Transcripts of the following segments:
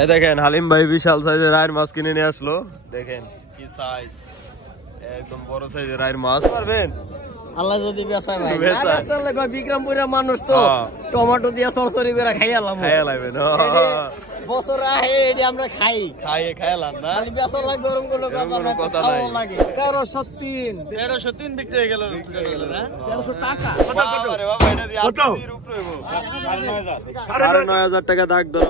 এই দেখেন হালিম ভাই বিশাল সাইজের রায়ের মাছ কিনে নিয়ে আসলো। দেখেন কি সাইজ, একদম বড় সাইজের রায়ের মাছ। পারবেন আল্লাহ যদি বেচা ভাই না বেচা লাগবে বিক্রমপুরের মানুষ তো টমেটো দিয়া সরসরি করে খাইয়ালাম খাইয়ালাইবেন বছর আহে এডি আমরা খাইয়ালাম না বেচা লাগবে ওরকম কোনো কথা নাই লাগে 1303 বিক্রি হয়ে গেল না 1300 টাকা আরে বাবা এটা দিয়ে কত উপরে হইবো 9500 টাকা দাগ দাও।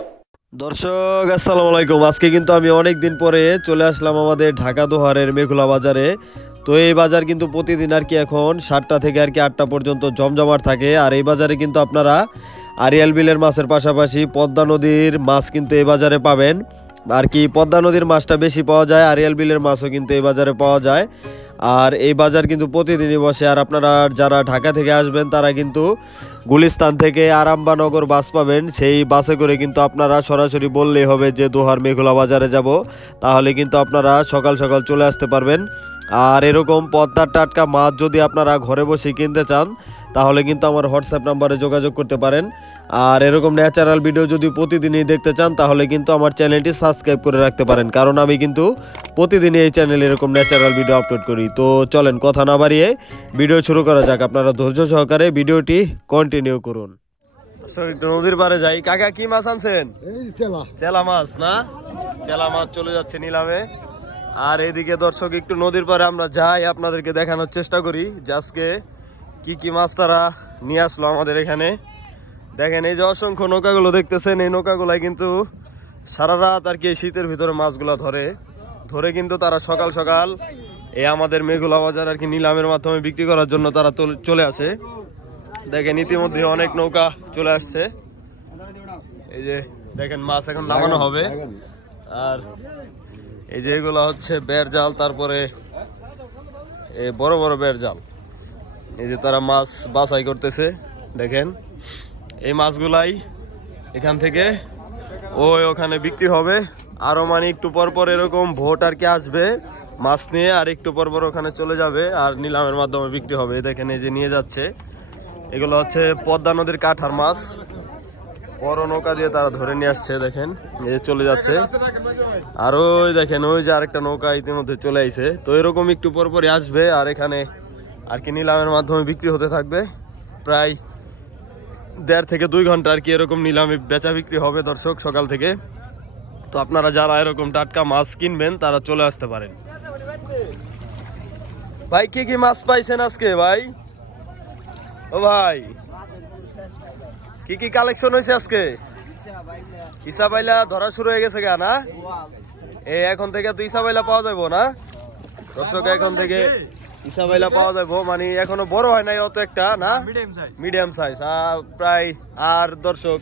দর্শক আসসালামু আলাইকুম। আজকে কিন্তু আমি অনেক দিন পরে চলে আসলাম আমাদের ঢাকা দোহারের মেঘলা বাজারে। তো এই বাজার কিন্তু প্রতিদিন আর কি এখন 7টা থেকে আর কি 8টা পর্যন্ত জমজমাট থাকে। আর এই বাজারে কিন্তু আপনারা আরিয়াল বিলের মাছের পাশাপাশি পদ্মা নদীর মাছ কিন্তু এই বাজারে পাবেন। আর কি পদ্মা নদীর মাছটা বেশি পাওয়া যায়, আরিয়াল বিলের মাছও কিন্তু এই বাজারে পাওয়া যায়। আর এই বাজার কিন্তু প্রতিদিনই বসে। আর আপনারা যারা ঢাকা থেকে আসবেন তারা কিন্তু গুলিস্তান থেকে আরামবাগনগর বাস পাবেন। সেই বাসে করে কিন্তু আপনারা সরাসরি বললেই হবে যে দোহার মেঘলা বাজারে যাব, তাহলে কিন্তু আপনারা সকাল সকাল চলে আসতে পারবেন। আর এরকম পদ্মার টাটকা মাছ যদি আপনারা ঘরে বসে কিনতে চান তাহলে কিন্তু আমার হোয়াটসঅ্যাপ নাম্বারে যোগাযোগ করতে পারেন। আর এরকম ন্যাচারাল ভিডিও যদি প্রতিদিনই দেখতে চান তাহলে কিন্তু আমার চ্যানেলটি সাবস্ক্রাইব করে রাখতে পারেন, কারণ আমি কিন্তু প্রতিদিনই এই চ্যানেলে এরকম ন্যাচারাল ভিডিও আপলোড করি। তো চলেন কথা না বাড়িয়ে ভিডিও শুরু করা যাক। আপনারা ধৈর্য সহকারে ভিডিওটি কন্টিনিউ করুন। একটু নদীর পাড়ে যাই। কাকা কি মাছ আনছেন? চেলা মাছ না, চেলা মাছ চলে যাচ্ছে নিলামে। আর এদিকে দর্শক একটু নদীর পাড়ে আমরা যাই, আপনাদেরকে দেখানোর চেষ্টা করি যে আজকে কি কি মাছ তারা নিয়ে আসলো আমাদের এখানে। দেখেন এই যে অসংখ্য নৌকাগুলো দেখতেছেন, এই নৌকাগুলাই কিন্তু সারা রাত আর কি শীতের ভিতরে মাছগুলো ধরে কিন্তু তারা সকাল সকাল এই আমাদের মেঘলা বাজার আর কি নিলামের মাধ্যমে বিক্রি করার জন্য তারা চলে আসে। দেখেন ইতিমধ্যে অনেক নৌকা চলে আসছে। এই যে দেখেন মাছ এখন নামানো হবে। আর এই যে এগুলো হচ্ছে বের জাল, তারপরে এই বড় বড় বের জাল। এই যে তারা মাছ বাছাই করতেছে। দেখেন এই মাছগুলাই এখান থেকে ওখানে বিক্রি হবে। আরো মানে একটু পর পর এরকম ভোট আর কি আসবে মাছ নিয়ে, আর একটু পর পর ওখানে চলে যাবে আর নিলামের মাধ্যমে বিক্রি হবে। দেখেন এই যে নিয়ে যাচ্ছে, এগুলো হচ্ছে পদ্মা নদীর কাঠার মাছ। বড় নৌকা দিয়ে তারা ধরে নিয়ে আসছে। দেখেন এই যে চলে যাচ্ছে। আর ওই দেখেন ওই যে আরেকটা নৌকা ইতিমধ্যে চলে আইছে। তো এরকম একটু পর পরই আসবে আর এখানে আর কি নিলামের মাধ্যমে বিক্রি হতে থাকবে। প্রায় 1.5 থেকে 2 ঘন্টা আর কি এরকম নিলামে বেচা বিক্রি হবে দর্শক সকাল থেকে। তো আপনারা যারা এরকম টাটকা মাছ কিনবেন তারা চলে আসতে পারেন। ভাই কি কি মাছ পাইছেন আজকে ভাই? ও ভাই কি কি কালেকশন হয়েছে আজকে? ইসা বাইলা ধরা শুরু হয়ে গেছে গা না? এখন থেকে তো ইসা বাইলা পাওয়া যাবো না দর্শক, এখন থেকে ইসা বাইলা পাওয়া যাবো। মানে এখনো বড় হয় নাই অত একটা না, মিডিয়াম সাইজ প্রায়। আর দর্শক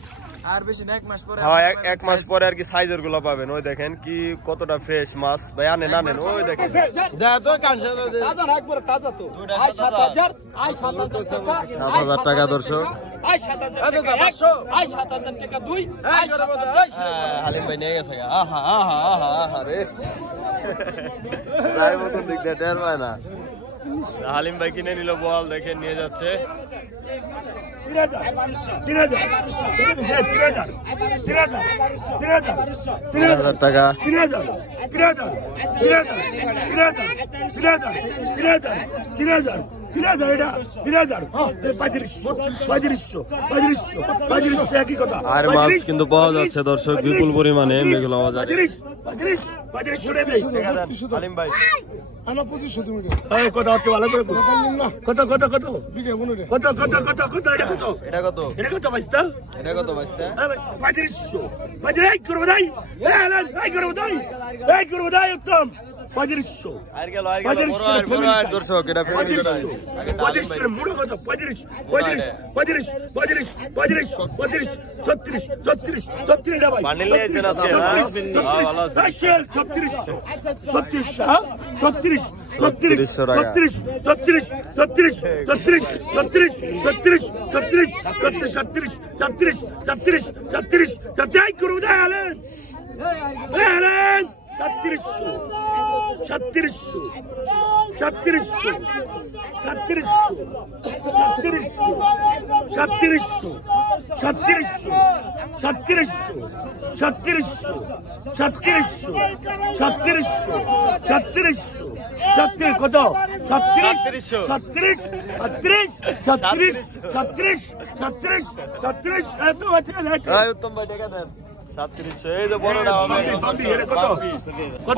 আর বেশি না 1 মাস পরে, হ্যাঁ 1 মাস পরে আর কি সাইজের গুলো পাবেন। ওই দেখেন কি কতটা ফ্রেশ মাছ ভাই, আনেন। ওই দেখেন 7,000 টাকা দর্শক। হালিম ভাই নিয়ে গেছে দিক দিয়ে টের পায় না। হালিম ভাই কিনে নিল বল, দেখে নিয়ে যাচ্ছে। 3,000 টাকা। আর মাছ কিন্তু পাওয়া যাচ্ছে দর্শক বিপুল পরিমাণে মেঘলা বাজারে। হালিম ভাই দর্শক এটা ছত্রিশশো ছত্রিশশো ছত্রিশশো ছত্রিশশো ছত্রিশশো ছত্রিশ কত ছত্রিশ ছত্রিশ ছত্রিশ ছত্রিশ ছত্রিশ ছত্রিশ ছত্রিশ এত উত্তম ভাই টাকা দেন 3700 এই যে বড়টা হবে কত কত কত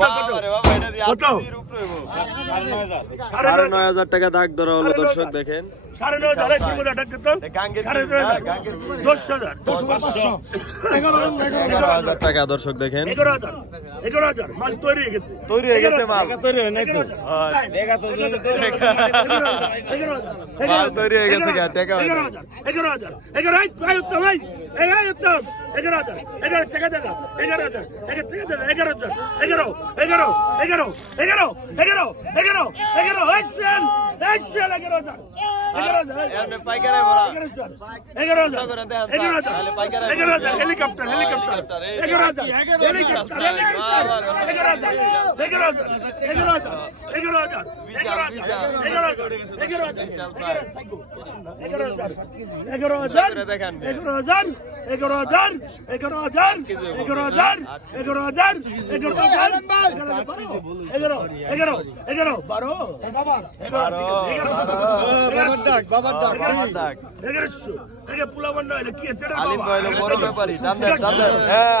কত 9500 টাকা দাগ ধরা হলো দর্শক দেখেন 11,000 টাকা দর্শক দেখেন 11,000 মাল তৈরি হয়ে গেছে মাল তৈরি হয়ে গেছে টাকা 11,000 হেলিকপ্টার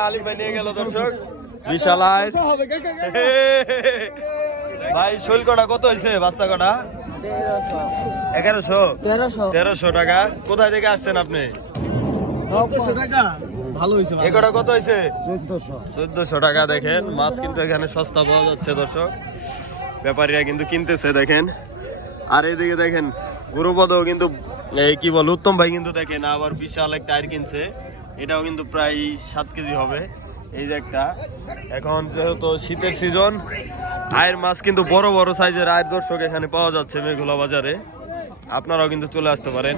আলিম ভাই নিয়ে গেল দর্শক বিশাল আয় ভাই শোল কটা কত হয়েছে বাচ্চা কটা 1300 টাকা কোথায় থেকে আসছেন আপনি এগুলো কত হয়েছে 1400 টাকা দেখেন মাছ কিন্তু এখানে সস্তা পাওয়া যাচ্ছে দর্শক ব্যাপারীরা কিন্তু কিনতেছে দেখেন আর এইদিকে দেখেন গুরুপদও কিন্তু এই কি বল উত্তম ভাই কিন্তু দেখেন আবার বিশাল একটা আয়ের কিনছে এটাও কিন্তু প্রায় 7 কেজি হবে এই যে একটা এখন যেহেতু শীতের সিজন আয়ের মাছ কিন্তু বড় বড় সাইজের আয়ের দর্শক এখানে পাওয়া যাচ্ছে মেঘুলা বাজারে আপনারাও কিন্তু চলে আসতে পারেন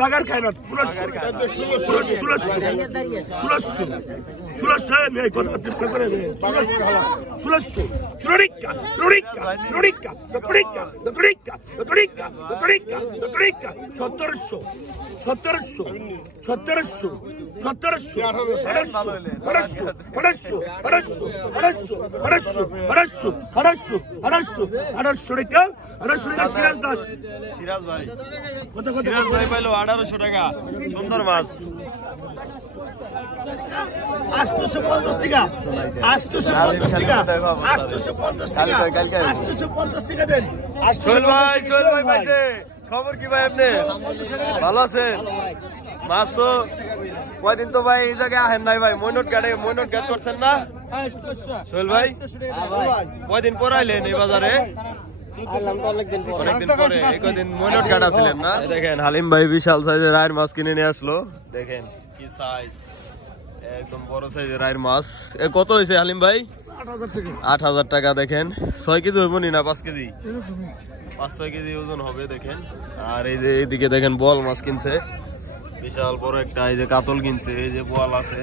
বাগার খায় না 1800 টাকা সুন্দর মাছ 850 টাকা 850 টাকা 850 টাকা 850 টাকা দেন সোহেল ভাই পাইছে খবর কি ভাই আপনি ভালো আছেন মাছ তো কয়দিন তো ভাই এই জায়গায় আহেন নাই ভাই মইনট ঘাট করছেন না সোহেল ভাই কয়দিন পর আইলেন এই বাজারে অনেকদিন পরে কয়দিন মইনট ঘাট আছিলেন না দেখেন হালিম ভাই বিশাল সাইজের রায়ের মাছ কিনে নিয়ে আসলো দেখেন কি সাইজ একদম বড় সাইজের রায়ের মাছ কত হয়েছে হালিম ভাই 8,000 টাকা দেখেন 6 কেজি হইব নি না 5 কেজি 5-6 কেজি ওজন হবে দেখেন আর এই যে এইদিকে দেখেন বল মাছ কিনছে বিশাল বড় একটা এই যে কাতল কিনছে এই যে বল আছে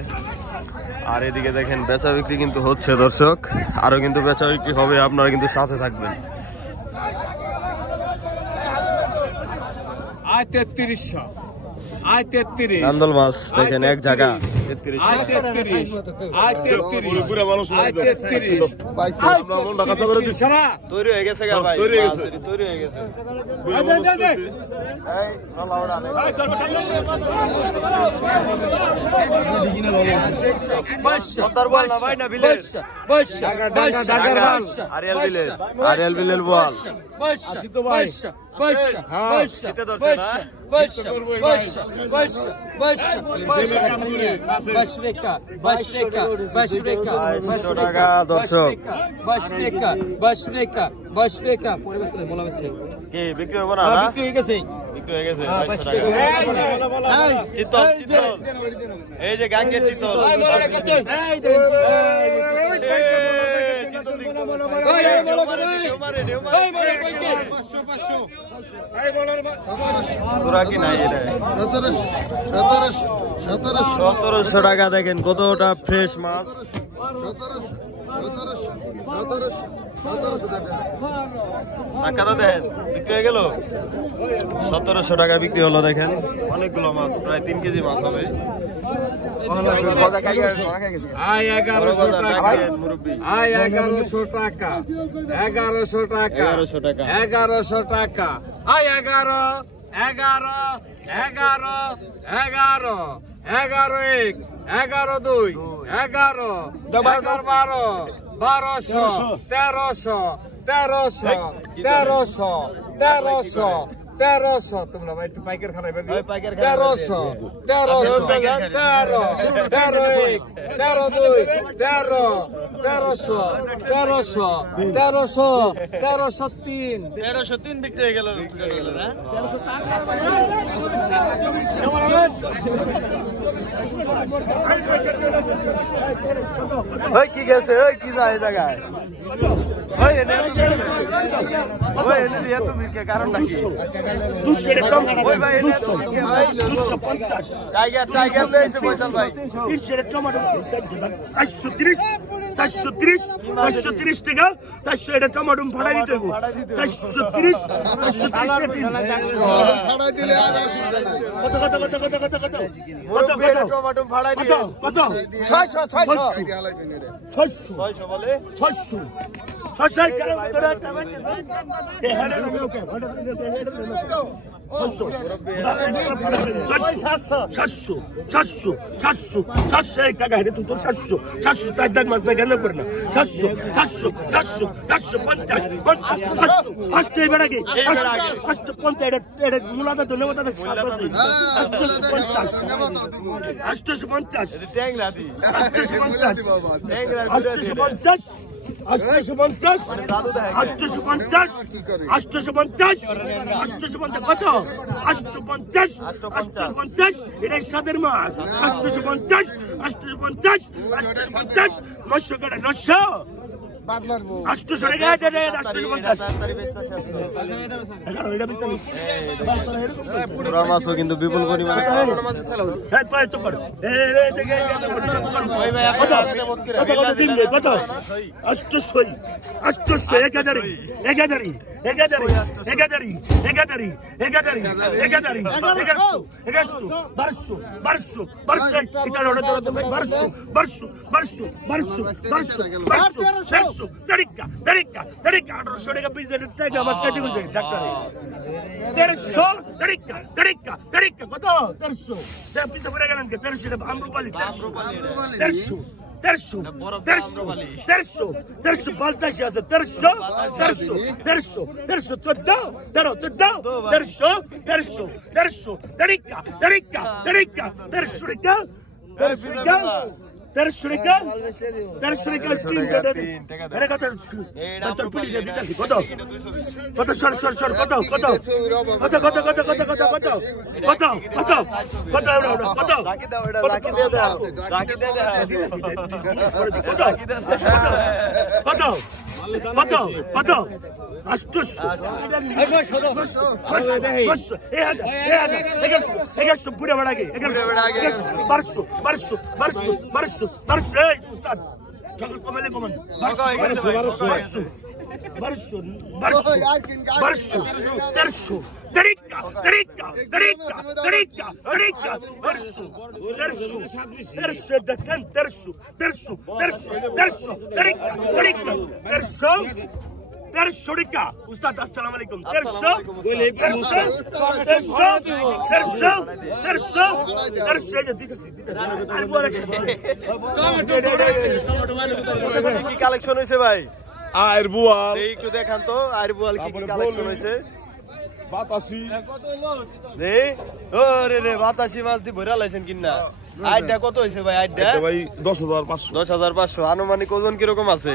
আর এদিকে দেখেন বেচা বিক্রি কিন্তু হচ্ছে দর্শক আরো কিন্তু বেচা বিক্রি হবে আপনারা কিন্তু সাথে থাকবেন 3300 কান্দল মাছ দেখেন এক জায়গা 33 তৈরি হয়ে গেছে ভাই তৈরি হয়ে গেছে আরিয়াল বিলের বল বিক্রি হবো না এই যে গাঙ্গের চিতল তোরা কি নাই এটা 1700 টাকা দেখেন কতটা ফ্রেশ মাছ। টাকা দেন বিক্রি হয়ে গেল 1700 টাকা বিক্রি হলো। দেখেন অনেকগুলো মাছ, প্রায় 3 কেজি মাছ হবে। 1100 টাকা 1100 টাকা 1100 টাকা 1100 টাকা 1100 টাকা 11 11 11 11 11 1 11 2 11 12 1200 1300 1300 1300 1300 1300 তোমরা ভাই একটু পাইকার খানায় বের 1300 1300 13 13 1 13 2 13 1300 1300 1300 1303 1303 বিক্রি হয়ে গেল না ওই কি গেছে, ওই কি যায় জায়গায়, ওই এনে এত বিক্রি কারণটা কি? ওই ভাই এনে এত বিক্রি ভাই 250 টাইগার লইছে বৈশাল ভাই 300 টমেটো 430 430 430 টাকা 400 এটা টমেটো ভাড়া দিতে হবে 430 430 ভাড়া দিলে আর অসুবিধা নাই কত টমেটো ভাড়া দিয়ে কত 600 বলে 600 এটাই সাদের মাছ 850 850 850 900 টাকা 900 800 টাকা 850 মাছও কিন্তু বিপুল পরিমাণে উস্তাদ আসসালামু আলাইকুম 1300 কি কালেকশন হয়েছে ভাই? আর বুয়াল একটু দেখান তো, আর বুয়াল কি কালেকশন হয়েছে? বাতাসি বাতাসি মাছ দিয়ে ভরা লাইছেন কিনা? আইডা কত হয়েছে ভাই? আইডা ভাই 10,500 10,500। আনুমানিক ওজন কিরকম আছে?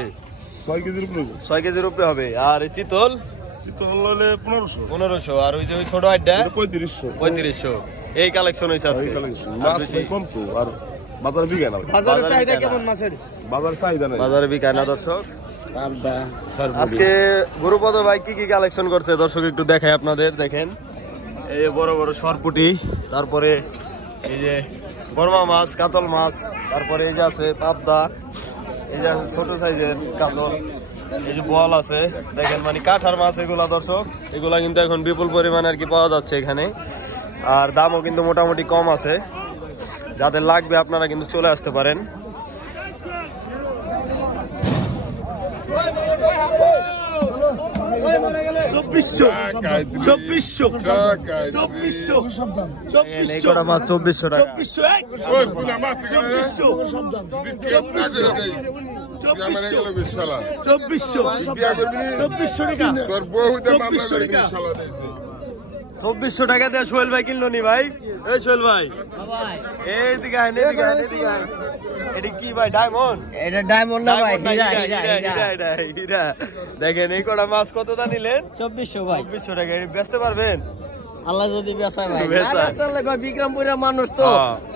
6 কেজির উপরে 6 কেজির উপরে হবে। আর চিতল হলে 1500 আর ওই যে ওই ছোট আইডা 3500 এই কালেকশন হয়েছে আজকে। মাছ কম তো, আর বাজারে বিকায় না। বাজারের চাহিদা কেমন মাছের? বাজার চাহিদা নাই, বাজারে বিকায় না দর্শক। আজকে গুরুপদ ভাই কি কি কালেকশন করছে দর্শক একটু দেখাই আপনাদের। দেখেন এই যে বড় বড় সরপুটি, তারপরে এই যে বর্মা মাছ, কাতল মাছ, তারপরে এই যে আছে পাবদা, এই যে আছে ছোট সাইজের কাতল, এই যে বল আছে। দেখেন মানে কাঠার মাছ এগুলা দর্শক, এগুলা কিন্তু এখন বিপুল পরিমাণে আর কি পাওয়া যাচ্ছে এখানে, আর দামও কিন্তু মোটামুটি কম আছে। যাদের লাগবে আপনারা কিন্তু চলে আসতে পারেন। মাছ 2400 টাকা। চব্বিশশো টাকা দিয়ে সোহেল ভাই কিনলো নি ভাই। এই সোহেল ভাই এইদিকে আয়, এদিকে আয়, এদিকে আয়। এটা কি ভাই ডায়মন্ড? এটা ডায়মন্ড না ভাই, হীরা হীরা হীরা হীরা। দেখেন এই কটা মাছ কত দা নিলেন? 2400 ভাই। 2400 টাকা। এটা বেচতে পারবেন? আল্লাহ যদি বেচায় ভাই। বেচায়। না বেচলে কই বিক্রমপুরের মানুষ তো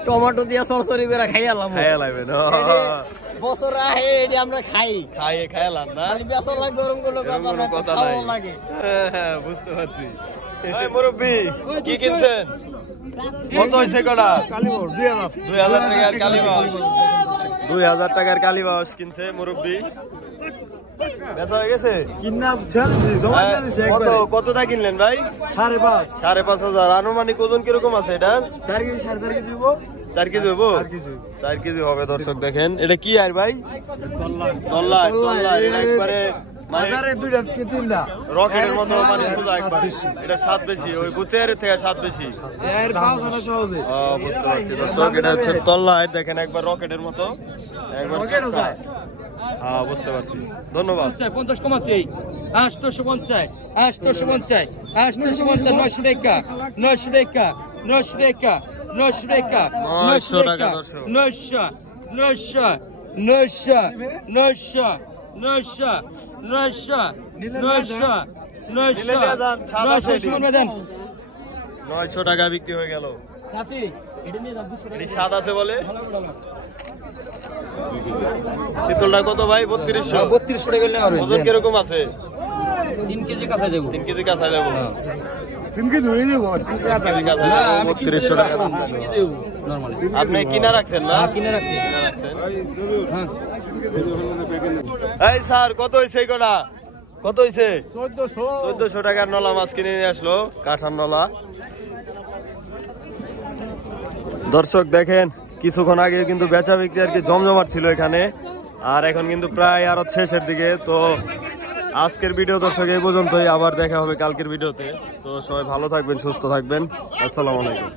টমেটো দিয়া সরসরি করে খাইয়ালাম। লাগবে না বছর আহে এটি আমরা খাই, খাইলাম না। খালি বেচা লাগবে ওরকম কোনো ব্যাপার না, কথা খাওয়া নাই। লাগে। হ্যাঁ বুঝতে পারছি। এই মুরব্বি কি কিনছেন? কত হইছে কটা? 2000 টাকার কালীবাউস। 2000 টাকার কালীবাউস কিনছে মুরব্বি। বেচা হয়ে গেছে? কতটা কিনলেন ভাই? 5,500। আনুমানিক ওজন কিরকম আছে এটা? 4 কেজি 4.5 কেজি হইব। 4 কেজি হইব? 4 কেজি হবে দর্শক। দেখেন এটা কি আর ভাই? তল্লাই এটা একবারে বাজারে দুইটা কি তিনটা রকেটের মতো মানে সোজা একবার। এটা স্বাদ বেশি, ওই গুচের থেকে স্বাদ বেশি। এর পাওয়া যায় না সহজে। বুঝতে পারছি দর্শক, এটা হচ্ছে তল্লাই। দেখেন একবার রকেটের মতো, একবার রকেটও যায়। হ্যাঁ বুঝতে পারছি, ধন্যবাদ। 50 কমাচ্ছি, 850, 850, 850, 900 টাকা, 900 টাকা, 900 টাকা, 900 টাকা, 900 টাকা দর্শক। 900, 900, 900, 900, 900, 900, 900, 900 দেন। 900 টাকা বিক্রি হয়ে গেল। চাচি এটা নিয়ে যান 200 টাকা। এটি স্বাদ আছে বলে। শীতলটা কত ভাই? 3200। 3200 টাকা নিয়ে হবে। ওজন কিরকম আছে? 3 কেজি কাঁচা দেব। 3 কেজি কাঁচা যাবো। 3 কেজি হয়ে যাবো। 3 কেজি কাঁচা যাবো। 3200 টাকা দাম। নরমালি আপনি কিনা রাখছেন না? কিনে রাখছি। হ্যাঁ এই স্যার কত হইছে এই কটা? কত হইছে? 1400 টাকার নলা মাছ কিনে নিয়ে আসলো, কাঠার নলা। দর্শক দেখেন কিছুক্ষণ আগে কিন্তু বেচা বিক্রি আর কি জমজমাট ছিল এখানে, আর এখন কিন্তু প্রায় আরো শেষের দিকে। তো আজকের ভিডিও দর্শক এই পর্যন্তই, আবার দেখা হবে কালকের ভিডিওতে। তো সবাই ভালো থাকবেন, সুস্থ থাকবেন। আসসালামু আলাইকুম।